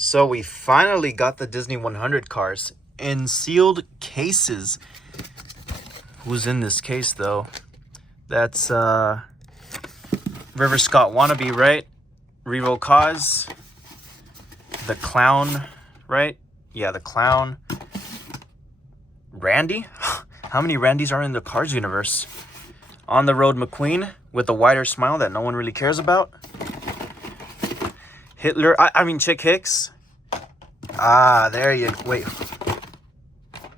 So we finally got the Disney 100 cars in sealed cases. Who's in this case though? That's River Scott Wannabe, right? Revo Cause, the Clown, right? Yeah, the Clown. Randy? How many Randys are in the Cars universe? On the Road McQueen with a wider smile that no one really cares about. Hitler, I mean Chick Hicks. Ah, there you wait.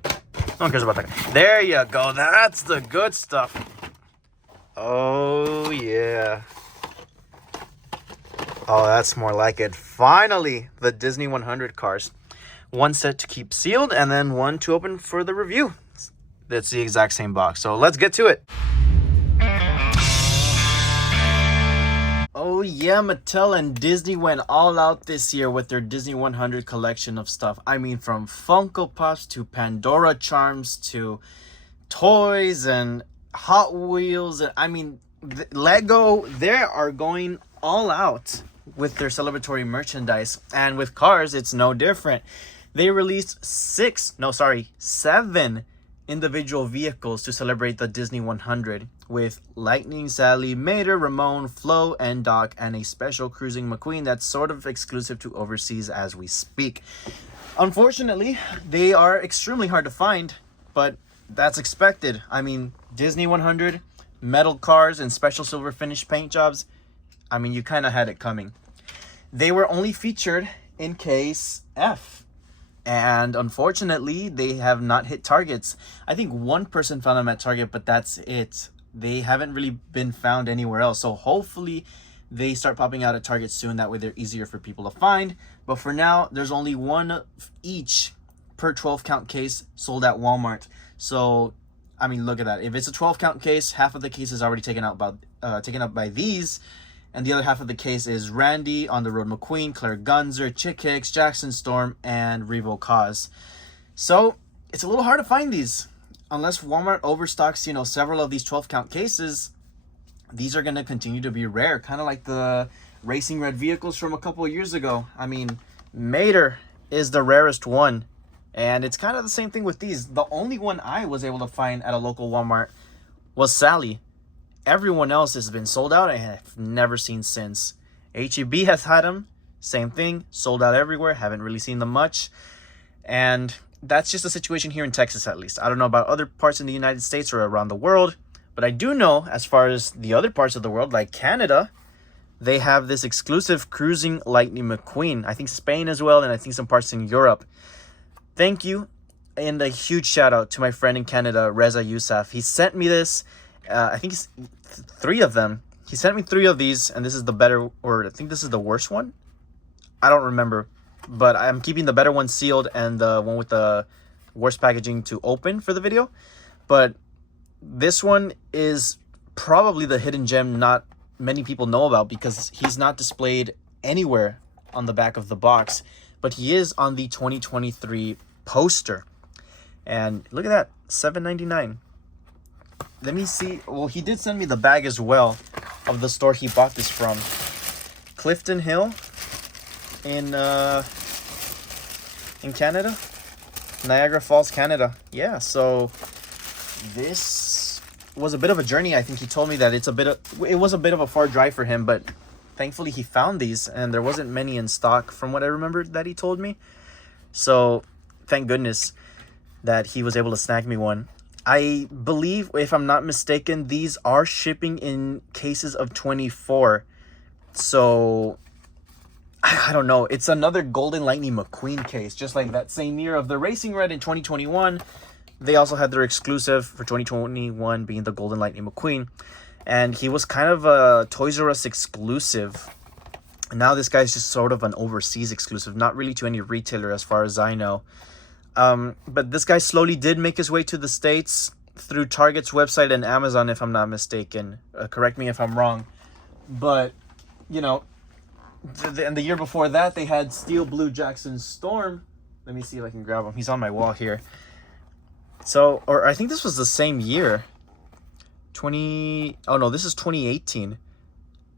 No one cares about that guy. There you go. That's the good stuff. Oh yeah. Oh, that's more like it. Finally, the Disney 100 cars. One set to keep sealed and then one to open for the review. That's the exact same box. So let's get to it. Oh yeah, Mattel and Disney went all out this year with their Disney 100 collection of stuff. I mean, from Funko Pops to Pandora charms to toys and Hot Wheels. And I mean, Lego, they are going all out with their celebratory merchandise. And with Cars, it's no different. They released 7 individual vehicles to celebrate the Disney 100 with Lightning, Sally, Mater, Ramon, Flo, and Doc, and a special cruising McQueen that's sort of exclusive to overseas as we speak. Unfortunately, they are extremely hard to find, but that's expected. I mean, Disney 100, metal cars, and special silver finish paint jobs. I mean, you kind of had it coming. They were only featured in case F. And unfortunately, they have not hit targets. I think one person found them at Target, but that's it. They haven't really been found anywhere else. So hopefully they start popping out at Target soon. That way they're easier for people to find. But for now, there's only one each per 12 count case sold at Walmart. So, I mean, look at that. If it's a 12 count case, half of the case is already taken up by these. And the other half of the case is Randy, On the Road McQueen, Claire Gunzer, Chick Hicks, Jackson Storm, and Revo Cause. So it's a little hard to find these. Unless Walmart overstocks, several of these 12 count cases, these are going to continue to be rare. Kind of like the Racing Red vehicles from a couple of years ago. I mean, Mater is the rarest one. And it's kind of the same thing with these. The only one I was able to find at a local Walmart was Sally. Everyone else has been sold out and have never seen since. HEB has had them. Same thing. Sold out everywhere. Haven't really seen them much. And that's just the situation here in Texas, at least. I don't know about other parts in the United States or around the world. But I do know, as far as the other parts of the world, like Canada, they have this exclusive Cruising Lightning McQueen. I think Spain as well, and I think some parts in Europe. Thank you. And a huge shout out to my friend in Canada, Reza Yousaf. He sent me this. I think it's 3 of them. He sent me 3 of these, and this is the better, or I think this is the worst one. I don't remember, but I'm keeping the better one sealed and the one with the worst packaging to open for the video. But this one is probably the hidden gem not many people know about because he's not displayed anywhere on the back of the box, but he is on the 2023 poster. And look at that, $7.99. Let me see. Well, he did send me the bag as well of the store he bought this from. Clifton Hill in Canada. Niagara Falls, Canada. Yeah, so this was a bit of a journey. I think he told me that it was a bit of a far drive for him, but thankfully he found these and there wasn't many in stock from what I remember that he told me. So thank goodness that he was able to snag me one. I believe, if I'm not mistaken, these are shipping in cases of 24. So, I don't know. It's another Golden Lightning McQueen case, just like that same year of the Racing Red in 2021. They also had their exclusive for 2021 being the Golden Lightning McQueen. And he was kind of a Toys R Us exclusive. And now this guy's just sort of an overseas exclusive, not really to any retailer as far as I know. But this guy slowly did make his way to the States through Target's website and Amazon, if I'm not mistaken. Correct me if I'm wrong. But, and the year before that, they had Steel Blue Jackson Storm. Let me see if I can grab him. He's on my wall here. So, or I think this was the same year. This is 2018.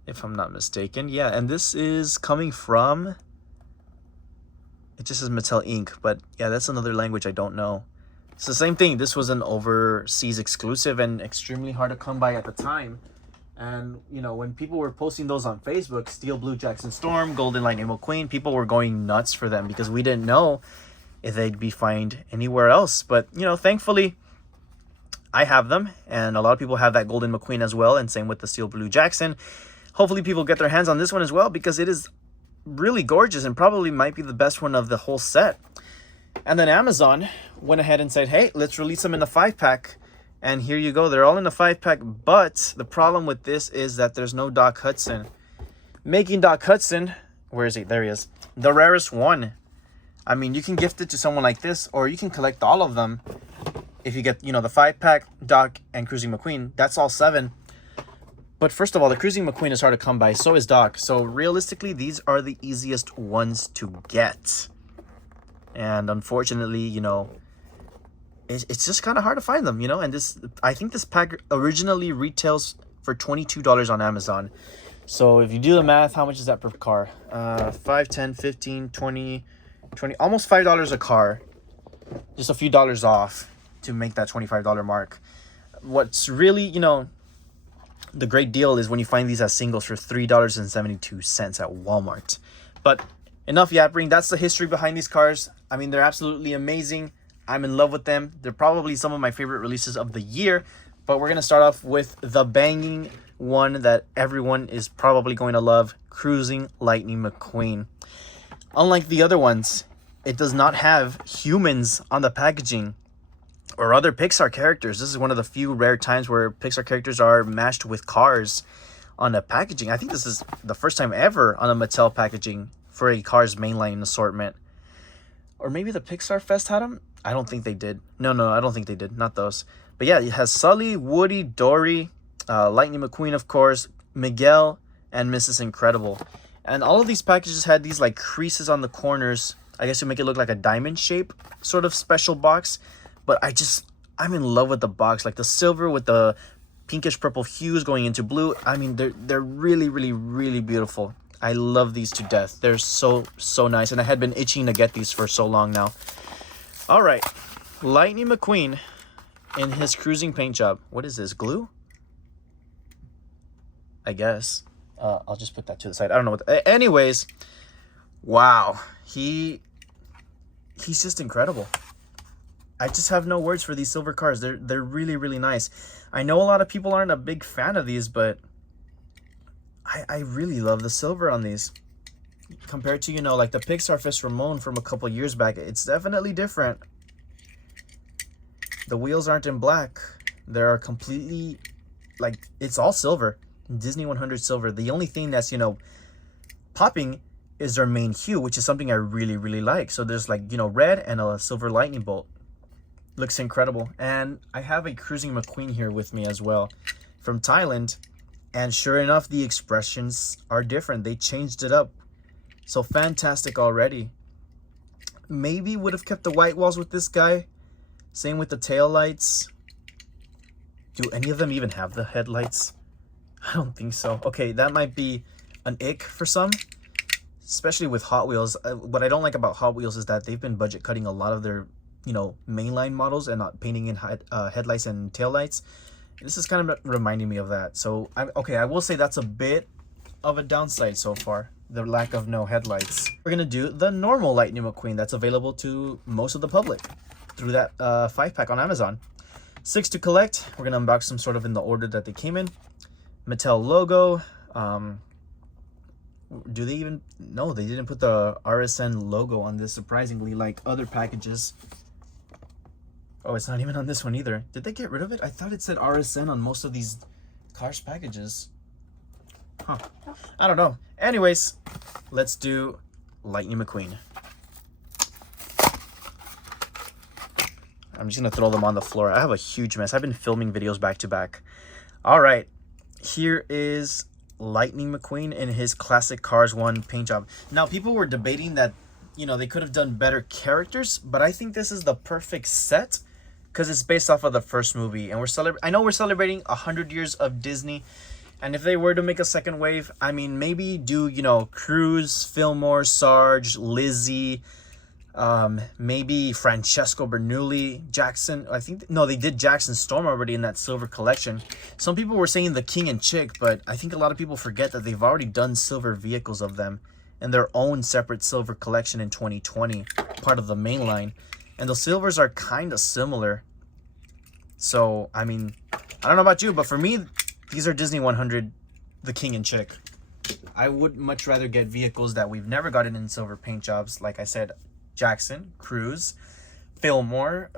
If I'm not mistaken. Yeah, and this is coming from It just says Mattel Inc. But yeah, that's another language I don't know. It's the same thing. This was an overseas exclusive and extremely hard to come by at the time. And, you know, when people were posting those on Facebook, Steel Blue Jackson Storm, Golden Lightning McQueen, people were going nuts for them because we didn't know if they'd be found anywhere else. But, you know, thankfully, I have them. And a lot of people have that Golden McQueen as well. And same with the Steel Blue Jackson. Hopefully people get their hands on this one as well because it is really gorgeous and probably might be the best one of the whole set. And then Amazon went ahead and said, hey, let's release them in a 5-pack. And here you go. They're all in a 5-pack. But the problem with this is that there's no Doc Hudson. Making Doc Hudson, where is he? There he is. The rarest one. I mean, you can gift it to someone like this, or you can collect all of them. If you get, you know, the 5-pack, Doc, and Cruising McQueen, that's all 7. But first of all, the Cruising McQueen is hard to come by. So is Doc. So realistically, these are the easiest ones to get. And unfortunately, you know, it's just kind of hard to find them, you know. And this, I think this pack originally retails for $22 on Amazon. So if you do the math, how much is that per car? 5, 10, 15, 20, almost $5 a car. Just a few dollars off to make that $25 mark. What's really, you know, the great deal is when you find these as singles for $3.72 at Walmart. But enough yapping. That's the history behind these cars. I mean, they're absolutely amazing. I'm in love with them. They're probably some of my favorite releases of the year. But we're going to start off with the banging one that everyone is probably going to love, Cruising Lightning McQueen. Unlike the other ones, it does not have humans on the packaging or other Pixar characters. This is one of the few rare times where Pixar characters are matched with cars on the packaging. I think this is the first time ever on a Mattel packaging for a Cars mainline assortment. Or maybe the Pixar Fest had them? I don't think they did. No, I don't think they did. Not those. But yeah, it has Sully, Woody, Dory, Lightning McQueen, of course, Miguel, and Mrs. Incredible. And all of these packages had these like creases on the corners. I guess to make it look like a diamond shape sort of special box. But I'm in love with the box. Like the silver with the pinkish purple hues going into blue. I mean, they're really, really, really beautiful. I love these to death. They're so nice. And I had been itching to get these for so long now. All right. Lightning McQueen in his cruising paint job. What is this? Glue? I guess. I'll just put that to the side. I don't know what. Anyways. Wow. He's just incredible. I just have no words for these silver cars. They're really, really nice. I know a lot of people aren't a big fan of these, but I really love the silver on these. Compared to, you know, like the Pixar Fest Ramon from a couple years back, it's definitely different. The wheels aren't in black. They're completely, like, it's all silver. Disney 100 silver. The only thing that's, you know, popping is their main hue, which is something I really, really like. So there's like, you know, red and a silver lightning bolt. Looks incredible. And I have a Cruising McQueen here with me as well from Thailand. And sure enough, the expressions are different. They changed it up. So fantastic already. Maybe would have kept the white walls with this guy. Same with the tail lights. Do any of them even have the headlights? I don't think so. Okay, that might be an ick for some. Especially with Hot Wheels. What I don't like about Hot Wheels is that they've been budget cutting a lot of their, you know, mainline models and not painting in headlights and taillights. This is kind of reminding me of that. So, I will say that's a bit of a downside so far. The lack of no headlights. We're going to do the normal Lightning McQueen that's available to most of the public through that 5-pack on Amazon. 6 to collect. We're going to unbox them sort of in the order that they came in. Mattel logo. Do they even... No, they didn't put the RSN logo on this, surprisingly, like other packages. Oh, it's not even on this one either. Did they get rid of it? I thought it said RSN on most of these Cars packages. Huh. I don't know. Anyways, let's do Lightning McQueen. I'm just going to throw them on the floor. I have a huge mess. I've been filming videos back to back. All right. Here is Lightning McQueen in his classic Cars 1 paint job. Now, people were debating that, you know, they could have done better characters, but I think this is the perfect set because it's based off of the first movie. And I know we're celebrating 100 years of Disney. And if they were to make a second wave, I mean, maybe do, you know, Cruz, Fillmore, Sarge, Lizzie, Maybe Francesco Bernoulli, Jackson. I think, no, they did Jackson Storm already in that silver collection. Some people were saying the King and Chick, but I think a lot of people forget that they've already done silver vehicles of them in their own separate silver collection in 2020, part of the main line. And the silvers are kind of similar. So, I mean, I don't know about you, but for me, these are Disney 100, the King and Chick. I would much rather get vehicles that we've never gotten in silver paint jobs. Like I said, Jackson, Cruz, Fillmore,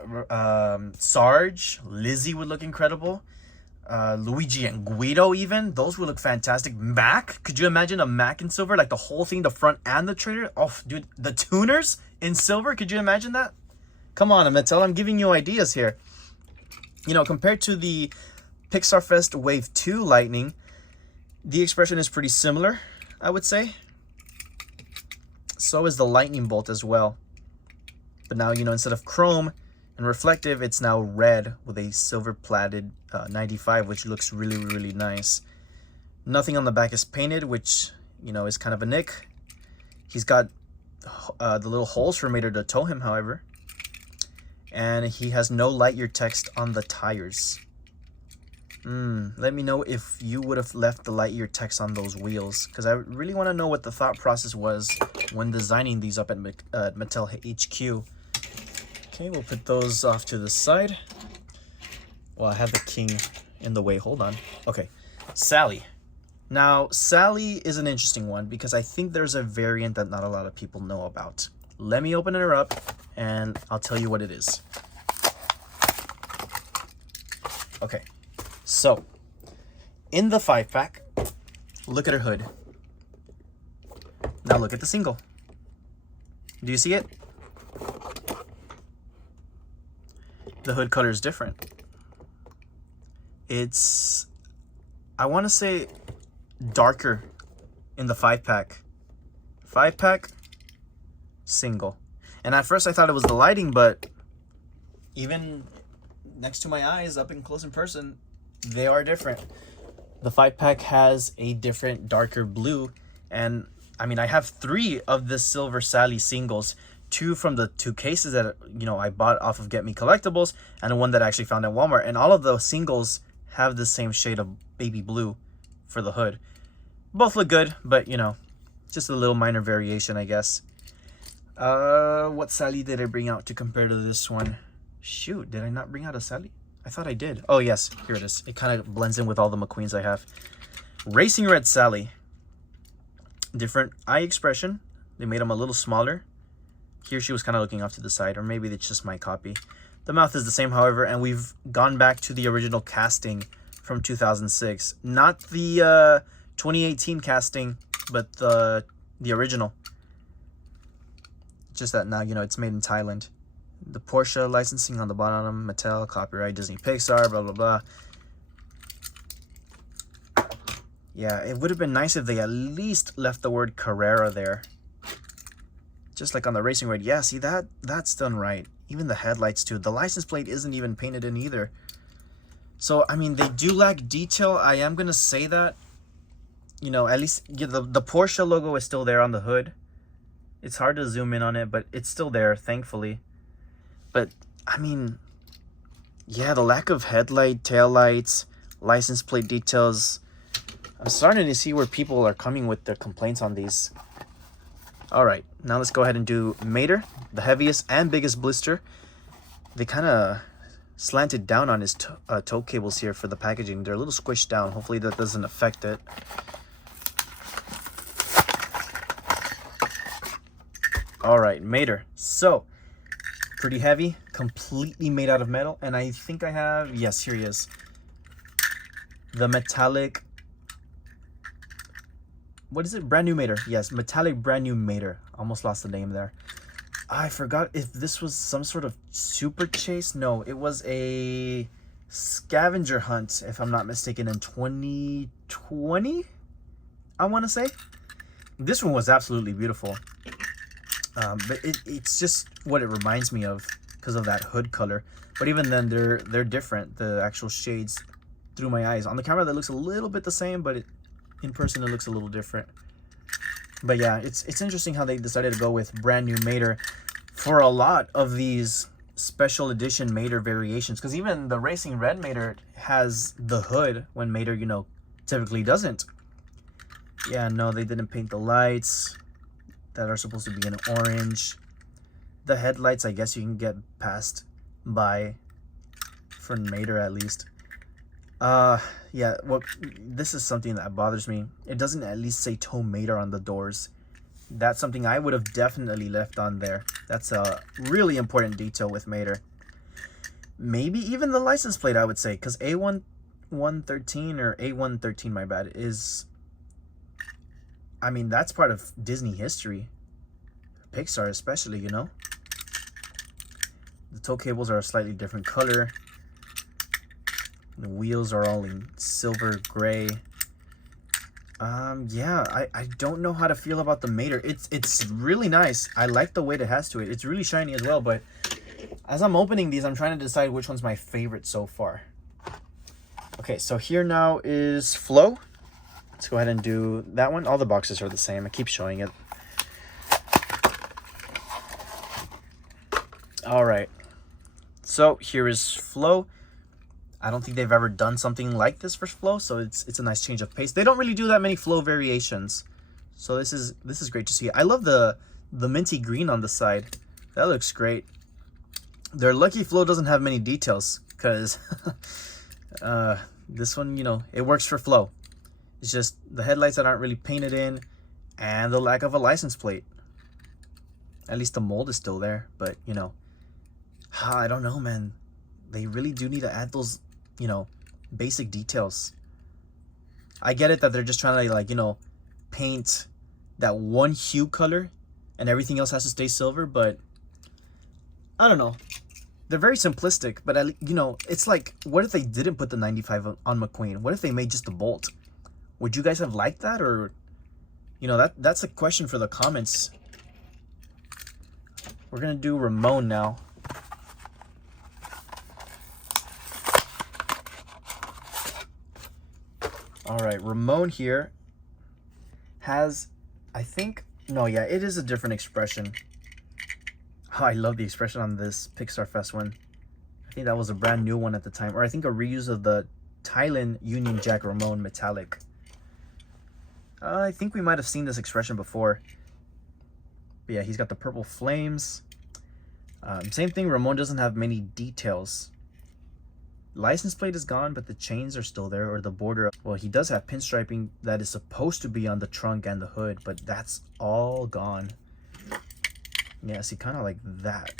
Sarge, Lizzie would look incredible. Luigi and Guido even. Those would look fantastic. Mac, could you imagine a Mac in silver? Like the whole thing, the front and the trailer. Oh, dude, the tuners in silver. Could you imagine that? Come on, Mattel, I'm giving you ideas here. You know, compared to the Pixar Fest Wave 2 Lightning, the expression is pretty similar, I would say. So is the Lightning Bolt as well. But now, you know, instead of chrome and reflective, it's now red with a silver plated 95, which looks really, really nice. Nothing on the back is painted, which, you know, is kind of a nick. He's got the little holes for Mater to tow him, however. And he has no Lightyear text on the tires. Let me know if you would have left the Lightyear text on those wheels, because I really want to know what the thought process was when designing these up at Mattel HQ. Okay, we'll put those off to the side. Well, I have the King in the way. Hold on. Okay, Sally. Now, Sally is an interesting one because I think there's a variant that not a lot of people know about. Let me open her up and I'll tell you what it is. Okay, so in the 5-pack, look at her hood. Now look at the single. Do you see it? The hood color is different. It's, I want to say, darker in the 5-pack. 5-pack, single. And at first I thought it was the lighting, but even next to my eyes, up in close in person, they are different. The 5-pack has a different darker blue, and I mean, I have 3 of the Silver Sally singles, 2 from the 2 cases that, you know, I bought off of Get Me Collectibles, and one that I actually found at Walmart. And all of those singles have the same shade of baby blue for the hood. Both look good, but, you know, just a little minor variation, I guess. What Sally did I bring out to compare to this one? Shoot, did I not bring out a Sally? I thought I did. Oh, yes, here it is. It kind of blends in with all the McQueens I have. Racing Red Sally. Different eye expression. They made them a little smaller. Here she was kind of looking off to the side, or maybe it's just my copy. The mouth is the same, however, and we've gone back to the original casting from 2006. Not the 2018 casting, but the original. Just that now, you know, it's made in Thailand. The Porsche licensing on the bottom, Mattel, copyright, Disney Pixar, blah, blah, blah. Yeah, it would have been nice if they at least left the word Carrera there. Just like on the Racing Red. Yeah, see, that's done right. Even the headlights, too. The license plate isn't even painted in either. So, I mean, they do lack detail. I am going to say that. You know, at least the Porsche logo is still there on the hood. It's hard to zoom in on it, but it's still there, thankfully. But, I mean, yeah, the lack of headlight, taillights, license plate details. I'm starting to see where people are coming with their complaints on these. All right, now let's go ahead and do Mater, the heaviest and biggest blister. They kind of slanted down on his toe cables here for the packaging. They're a little squished down. Hopefully that doesn't affect it. All right, Mater. So, pretty heavy, completely made out of metal. And I think I have, yes, here he is. The metallic, what is it? Brand new Mater. Yes, metallic brand new Mater. Almost lost the name there. I forgot if this was some sort of super chase. No, it was a scavenger hunt, if I'm not mistaken, in 2020, I want to say. This one was absolutely beautiful. But it's just what it reminds me of because of that hood color. But even then, they're different. The actual shades through my eyes. On the camera, that looks a little bit the same, but in person, it looks a little different. But yeah, it's interesting how they decided to go with brand new Mater for a lot of these special edition Mater variations, because even the Racing Red Mater has the hood when Mater, you know, typically doesn't. Yeah, no, they didn't paint the lights that are supposed to be in orange. The headlights, I guess you can get passed by for Mater at least. Yeah, well, this is something that bothers me. It doesn't at least say Tow Mater on the doors. That's something I would have definitely left on there. That's a really important detail with Mater. Maybe even the license plate, I would say, because A113 or A113, my bad, is, I mean, that's part of Disney history. Pixar especially, you know. The tow cables are a slightly different color. The wheels are all in silver gray. Yeah, I don't know how to feel about the Mater. It's really nice. I like the weight it has to it. It's really shiny as well, but as I'm opening these, I'm trying to decide which one's my favorite so far. Okay, so here now is Flow. Let's go ahead and do that one. All the boxes are the same. I keep showing it. All right. So here is Flow. I don't think they've ever done something like this for Flow, so it's a nice change of pace. They don't really do that many Flow variations, so this is great to see. I love the minty green on the side. That looks great. They're lucky Flow doesn't have many details, because this one, you know, it works for Flow. It's just the headlights that aren't really painted in, and the lack of a license plate. At least the mold is still there, but you know, I don't know, man. They really do need to add those, you know, basic details. I get it that they're just trying to, like, you know, paint that one hue color and everything else has to stay silver, but I don't know. They're very simplistic, but you know, it's like, what if they didn't put the 95 on McQueen? What if they made just a Bolt? Would you guys have liked that? Or, you know, that's a question for the comments. We're gonna do Ramon now. All right, Ramon here has, I think, no, yeah, it is a different expression. Oh, I love the expression on this Pixar Fest one. I think that was a brand new one at the time, or I think a reuse of the Thailand Union Jack Ramon metallic. I think we might have seen this expression before. But yeah, he's got the purple flames. Same thing, Ramon doesn't have many details. License plate is gone, but the chains are still there, or the border. Well, he does have pinstriping that is supposed to be on the trunk and the hood, but that's all gone. Yeah, see, kind of like that.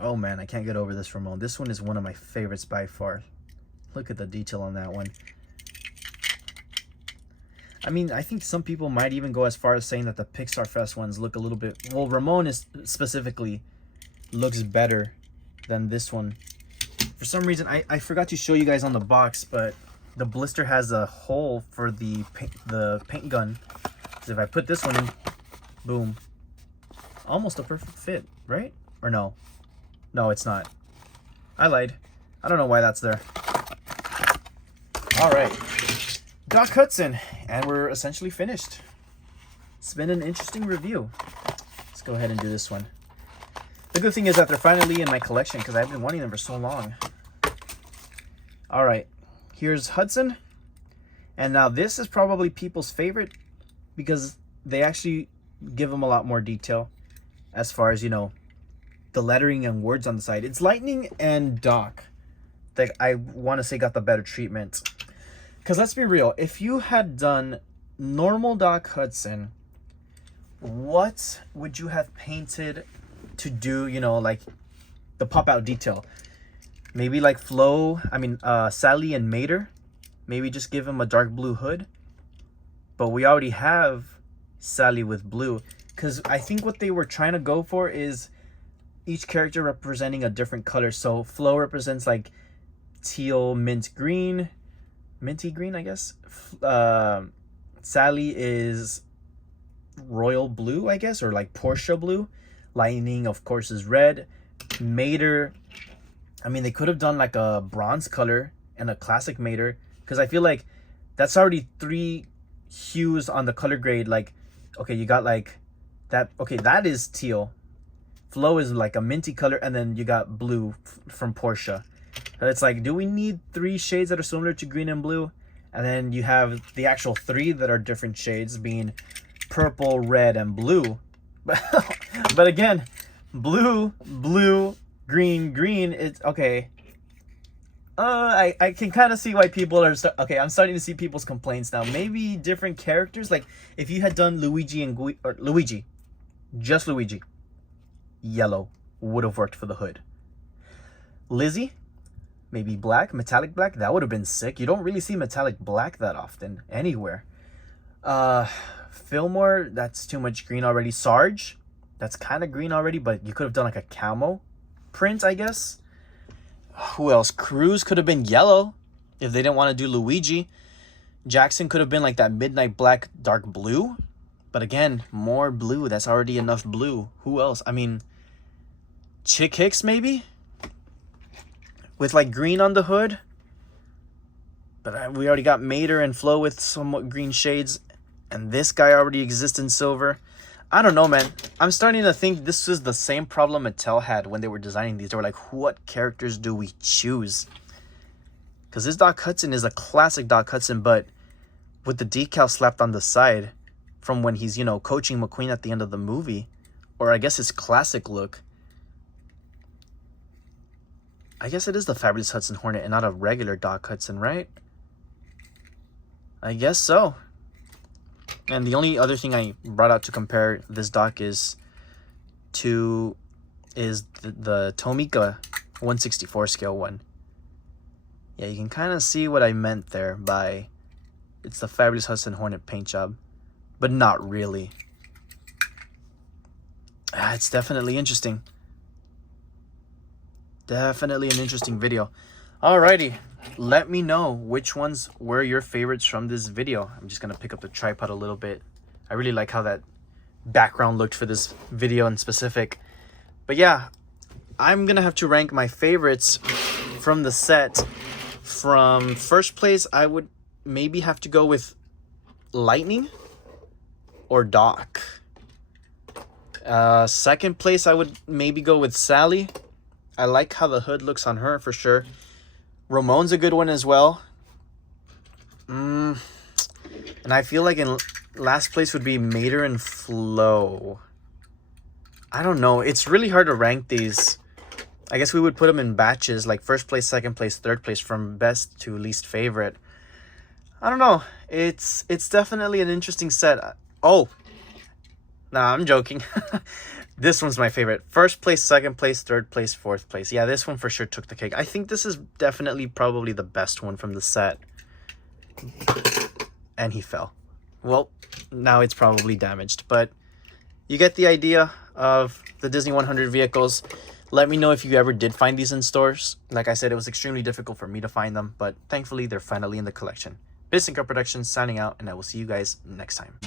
Oh man, I can't get over this Ramon. This one is one of my favorites by far. Look at the detail on that one. I mean, I think some people might even go as far as saying that the Pixar Fest ones look a little bit... Well, Ramon is specifically looks better than this one. For some reason, I forgot to show you guys on the box, but the blister has a hole for the paint gun. So if I put this one in, boom. Almost a perfect fit, right? Or no? No, it's not. I lied. I don't know why that's there. All right. Doc Hudson, and we're essentially finished. It's been an interesting review. Let's go ahead and do this one. The good thing is that they're finally in my collection because I've been wanting them for so long. All right, here's Hudson. And now this is probably people's favorite because they actually give them a lot more detail as far as, you know, the lettering and words on the side. It's Lightning and Doc that I want to say got the better treatment. Because let's be real, if you had done normal Doc Hudson, what would you have painted to do, you know, like the pop out detail? Maybe like Sally and Mater, maybe just give him a dark blue hood. But we already have Sally with blue, because I think what they were trying to go for is each character representing a different color. So Flo represents like teal, minty green, I guess. Sally is royal blue, I guess, or like Porsche blue. Lightning, of course, is red. Mater, I mean, they could have done like a bronze color and a classic Mater, because I feel like that's already 3 hues on the color grade. Like, okay, you got like that is teal. Flow is like a minty color, and then you got blue from Porsche. So it's like, do we need 3 shades that are similar to green and blue? And then you have the actual 3 that are different shades, being purple, red, and blue. But again, blue, green, it's okay. I can kind of see why people are okay. I'm starting to see people's complaints now. Maybe different characters. Like if you had done just Luigi, yellow would have worked for the hood. Lizzie, maybe black, metallic black. That would have been sick. You don't really see metallic black that often anywhere. Fillmore, that's too much green already. Sarge, that's kind of green already, but you could have done like a camo print, I guess. Who else? Cruz could have been yellow if they didn't want to do Luigi. Jackson could have been like that midnight black, dark blue. But again, more blue. That's already enough blue. Who else? I mean, Chick Hicks maybe? With like green on the hood. But we already got Mater and Flo with somewhat green shades. And this guy already exists in silver. I don't know, man. I'm starting to think this is the same problem Mattel had when they were designing these. They were like, what characters do we choose? Because this Doc Hudson is a classic Doc Hudson, but with the decal slapped on the side from when he's, you know, coaching McQueen at the end of the movie. Or I guess his classic look. I guess it is the Fabulous Hudson Hornet and not a regular Doc Hudson, right? I guess so. And the only other thing I brought out to compare this Doc is the Tomica 1/64 scale one. Yeah, you can kind of see what I meant there by it's the Fabulous Hudson Hornet paint job, but not really. It's definitely interesting. Definitely an interesting video. Alrighty, let me know which ones were your favorites from this video. I'm just gonna pick up the tripod a little bit. I really like how that background looked for this video in specific. But yeah, I'm gonna have to rank my favorites from the set. From first place, I would maybe have to go with Lightning or Doc. Second place, I would maybe go with Sally. I like how the hood looks on her for sure. Ramon's a good one as well. And I feel like in last place would be Mater and Flo. I don't know. It's really hard to rank these. I guess we would put them in batches, like first place, second place, third place, from best to least favorite. I don't know. It's definitely an interesting set. Oh, nah, I'm joking. This one's my favorite. First place, second place, third place, fourth place. Yeah, this one for sure took the cake. I think this is definitely probably the best one from the set. And he fell. Well, now it's probably damaged. But you get the idea of the Disney 100 vehicles. Let me know if you ever did find these in stores. Like I said, it was extremely difficult for me to find them. But thankfully, they're finally in the collection. Piston Cup Productions signing out. And I will see you guys next time.